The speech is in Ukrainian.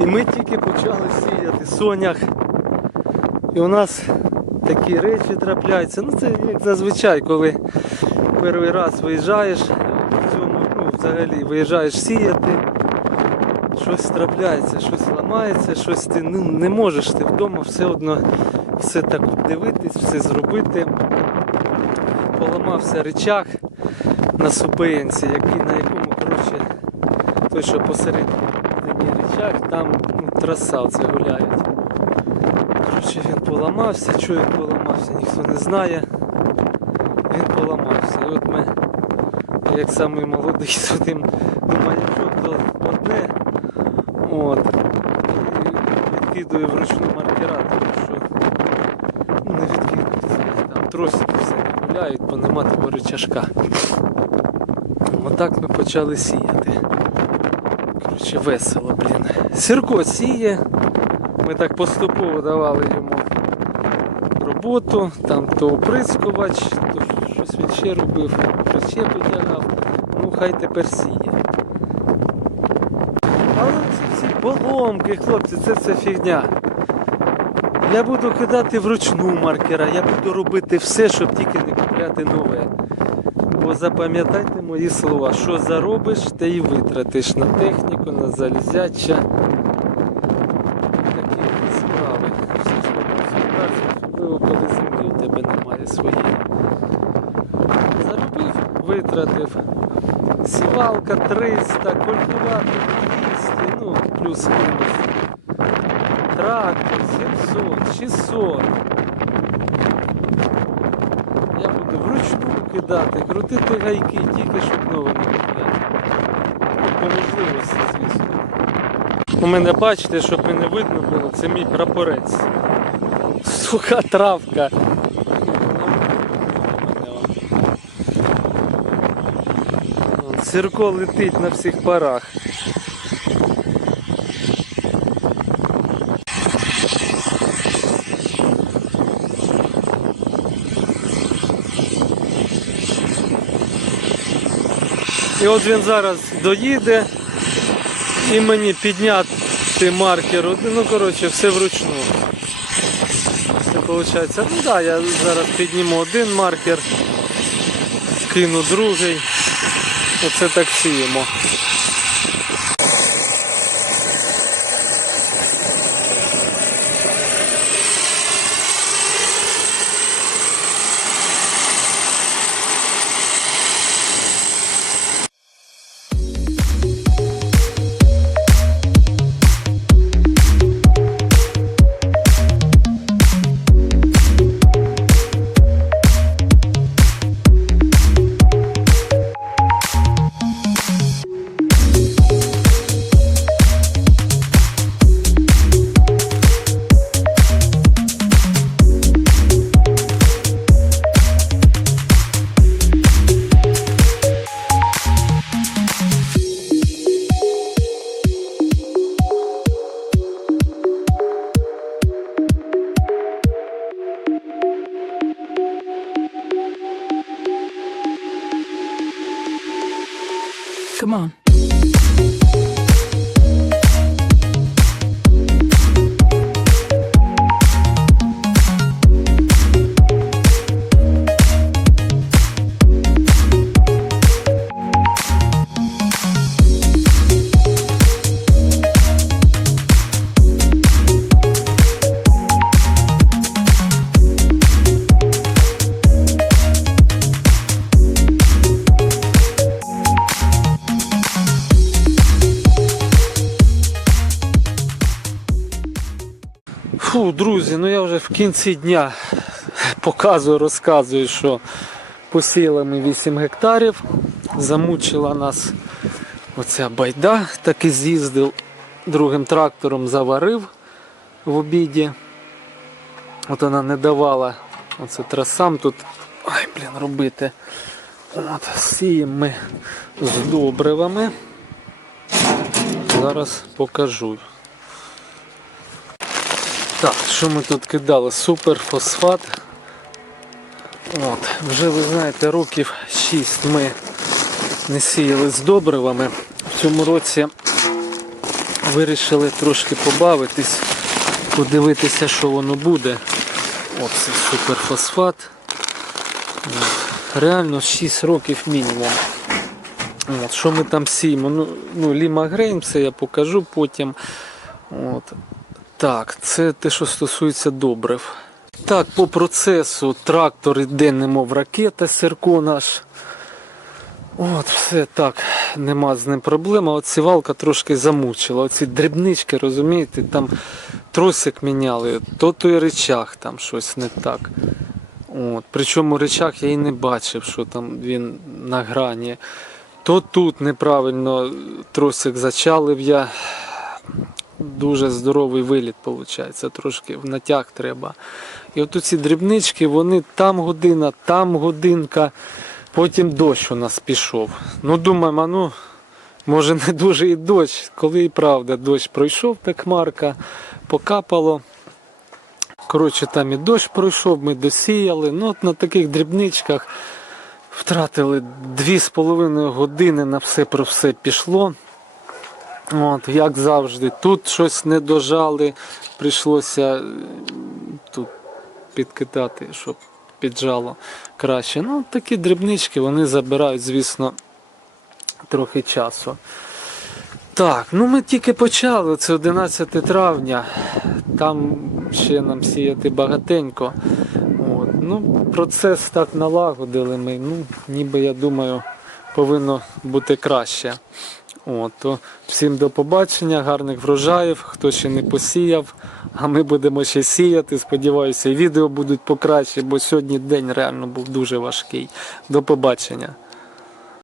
І ми тільки почали сіяти сонях. І у нас такі речі трапляються. Ну це як зазвичай, коли перший раз виїжджаєш в цьому, ну взагалі виїжджаєш сіяти, щось трапляється, щось ламається, щось ти ну, не можеш ти вдома все одно все так дивитись, все зробити. Поламався речах на супеєнці, який, на якому, коротше, той, що посередині речах, там ну, траса оце гуляють. Коротше, він поламався, чого він поламався, ніхто не знає. Він поламався. І от ми, як самий молодий, сидим до маячок то одне. От. І відкидую вручну маркера, тому що ну, не відкидується. Там тросики все гуляють, бо нема того рычажка. Отак ми почали сіяти. Коротше, весело, блін. Сірко сіє. Ми так поступово давали йому роботу, там то оприскувач, то щось він ще робив, щось ще потягав. Ну хай тепер сіє. Але ці всі поломки, хлопці, це все фігня. Я буду кидати вручну маркера, я буду робити все, щоб тільки не купляти нове. Бо запам'ятайте мої слова, що заробиш, те і витратиш на техніку, на залізяча. Такі справи. Особливо коли землі у тебе немає своєї. Заробив, витратив. Сівалка 300, культиватор 200, ну, плюс-мінус. Трактор 700, 600. Я буду вручну кидати, крутити гайки, тільки щоб нове не купляти. По можливості, звісно. У мене бачите, щоб мене видно було, це мій прапорець. Суха травка. Сірко летить на всіх парах. І от він зараз доїде і мені підняти маркер. Ну, коротше, все вручну. Це виходить. Ну так, я зараз підніму один маркер, кину другий. Оце так сіємо. Come on. Фу, друзі, ну я вже в кінці дня показую, розказую, що посіяли ми 8 гектарів. Замучила нас оця байда, так і з'їздив другим трактором, заварив в обіді. От вона не давала оце трасам тут ай, блін, робити. От, сіємо ми з добривами. Зараз покажу. Так, що ми тут кидали? Суперфосфат. От, Вже ви знаєте, років 6 ми не сіяли з добривами. В цьому році вирішили трошки побавитись, подивитися, що воно буде. Оце суперфосфат. От. Реально 6 років мінімум. От. Що ми там сіємо? Ну, ну, лімагрейн, це я покажу потім. От. Так, це те, що стосується добрив. Так, по процесу трактор йде, немов ракета, Серко наш. От, все так, нема з ним проблем. От сівалка трошки замучила. Оці дрібнички, розумієте, там тросик міняли, то той речах там щось не так. От. Причому речах я і не бачив, що там він на грані. То тут неправильно тросик зачалив я. Дуже здоровий виліт виходить, трошки в натяг треба. І от ці дрібнички, вони там година, там годинка, потім дощ у нас пішов. Ну, думаємо, ну, може не дуже і дощ, коли і правда дощ пройшов, так хмарка, покапало. Коротше, там і дощ пройшов, ми досіяли. Ну, от на таких дрібничках втратили 2,5 години на все про все пішло. От, як завжди, тут щось не дожали, прийшлося е, тут підкидати, щоб піджало краще. Ну, такі дрібнички вони забирають, звісно, трохи часу. Так, ну ми тільки почали, це 11 травня, там ще нам сіяти багатенько. От. Ну, процес так налагодили ми, ну, ніби я думаю, повинно бути краще. От, то всім до побачення, гарних врожаїв, хто ще не посіяв, а ми будемо ще сіяти. Сподіваюся, і відео будуть покраще, бо сьогодні день реально був дуже важкий. До побачення.